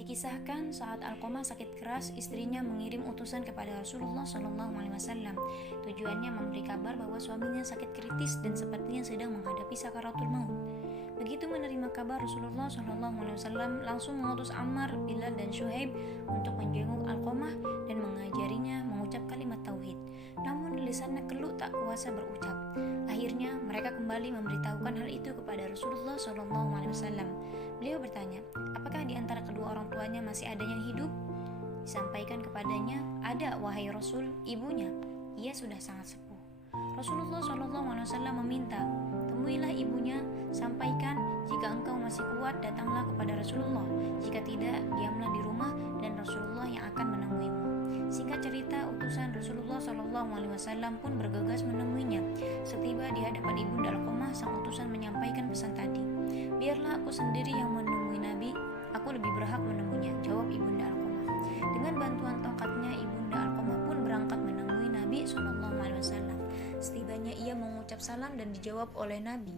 Dikisahkan saat Alqamah sakit keras, istrinya mengirim utusan kepada Rasulullah SAW. Tujuannya memberi kabar bahwa suaminya sakit kritis dan sepertinya sedang menghadapi sakaratul maut. Begitu menerima kabar, Rasulullah SAW langsung mengutus Ammar, Bilal, dan Syuhaib untuk menjenguk Alqamah dan mengajarinya mengucap kalimat tauhid. Namun lisannya keluh tak kuasa berucap. Akhirnya mereka kembali memberitahukan hal itu kepada Rasulullah SAW. Beliau bertanya, apakah di antara kedua orang tuanya masih ada yang hidup? Disampaikan kepadanya, ada wahai Rasul, ibunya. Ia sudah sangat sepuh. Rasulullah SAW meminta, temuilah ibunya, sampaikan jika engkau masih kuat datanglah kepada Rasulullah. Jika tidak, diamlah di rumah dan Rasulullah yang akan menemuimu. Singkat cerita, utusan Rasulullah SAW pun bergegas menemuinya. Setiba di hadapan ibunda Alqamah, sang utusan menyampaikan pesan tadi. Biarlah aku sendiri yang menemui Nabi, aku lebih berhak menemuinya, jawab ibunda Alqamah. Dengan bantuan tongkatnya, ibunda Alqamah pun berangkat menemui Nabi SAW. Setibanya ia mengucap salam dan dijawab oleh Nabi.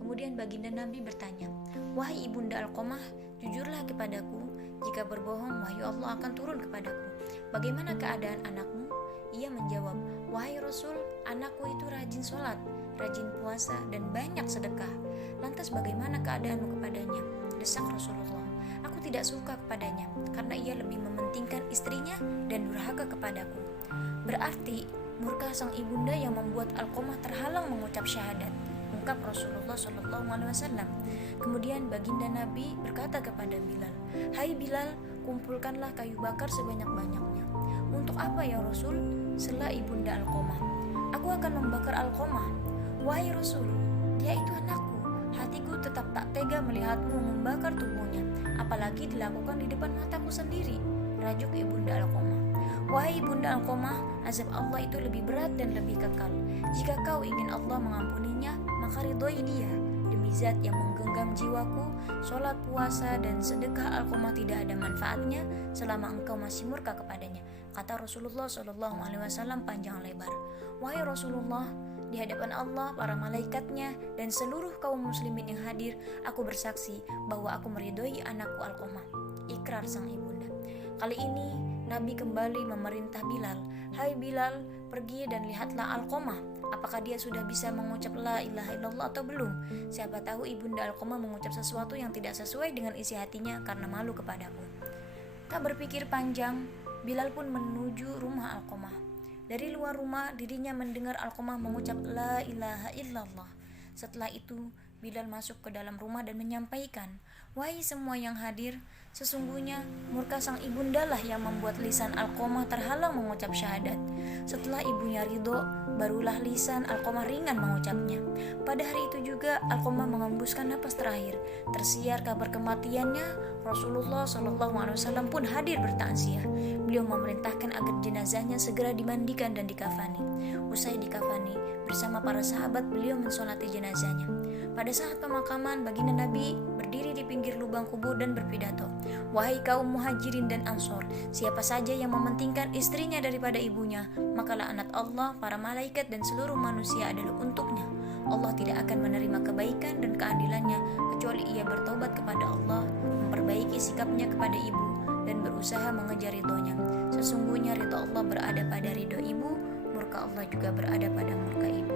Kemudian baginda Nabi bertanya, wahai ibunda Alqamah, jujurlah kepadaku, jika berbohong wahyu Allah akan turun kepadaku. Bagaimana keadaan anakmu? Ia menjawab, wahai Rasul, anakku itu rajin sholat, rajin puasa, dan banyak sedekah. Lantas bagaimana keadaanmu kepadanya? Desak Rasulullah. Aku tidak suka kepadanya, karena ia lebih mementingkan istrinya dan durhaka kepadaku. Berarti murka sang ibunda yang membuat Alqamah terhalang mengucap syahadat, ungkap Rasulullah SAW. Kemudian baginda Nabi berkata kepada Bilal, hai Bilal, kumpulkanlah kayu bakar sebanyak-banyaknya. Untuk apa ya Rasul? Sela ibunda Alqamah. Aku akan membakar Alqamah. Wahai Rasul, dia itu anakku. Hatiku tetap tak tega melihatmu membakar tubuhnya, apalagi dilakukan di depan mataku sendiri, rajuk ibunda Alqamah. Wahai ibunda Alqamah, azab Allah itu lebih berat dan lebih kekal. Jika kau ingin Allah mengampuninya, maka ridhoi dia. Demi zat yang menggenggam jiwaku, sholat, puasa, dan sedekah Alqamah tidak ada manfaatnya selama engkau masih murka kepadanya, kata Rasulullah SAW panjang lebar. Wahai Rasulullah, di hadapan Allah, para malaikatnya, dan seluruh kaum muslimin yang hadir, aku bersaksi bahwa aku meridhoi anakku Alqamah. Ikrar sang ibunda. Kali ini Nabi kembali memerintah Bilal, hai Bilal, pergi dan lihatlah Alqamah, apakah dia sudah bisa mengucap la ilaha illallah atau belum. Siapa tahu ibunda Alqamah mengucap sesuatu yang tidak sesuai dengan isi hatinya karena malu kepadaku. Tak berpikir panjang, Bilal pun menuju rumah Alqamah. Dari luar rumah, dirinya mendengar Alqamah mengucap la ilaha illallah. Setelah itu, Bilal masuk ke dalam rumah dan menyampaikan, wahai semua yang hadir, sesungguhnya murka sang ibundalah yang membuat lisan Alqamah terhalang mengucap syahadat. Setelah ibunya ridho, barulah lisan Alqamah ringan mengucapnya. Pada hari itu juga Alqamah mengembuskan napas terakhir. Tersiar kabar kematiannya, Rasulullah SAW pun hadir bertakziah. Beliau memerintahkan agar jenazahnya segera dimandikan dan dikafani. Usai dikafani, bersama para sahabat beliau mensolati jenazahnya. Pada saat pemakaman, baginda Nabi berdiri di pinggir lubang kubur dan berpidato, wahai kaum muhajirin dan ansor, siapa saja yang mementingkan istrinya daripada ibunya, maka laknat Allah, para malaikat, dan seluruh manusia adalah untuknya. Allah tidak akan menerima kebaikan dan keadilannya kecuali ia bertobat kepada Allah, memperbaiki sikapnya kepada ibu, dan berusaha mengejar ridhonya. Sesungguhnya ridho Allah berada pada ridho ibu, murka Allah juga berada pada murka ibu.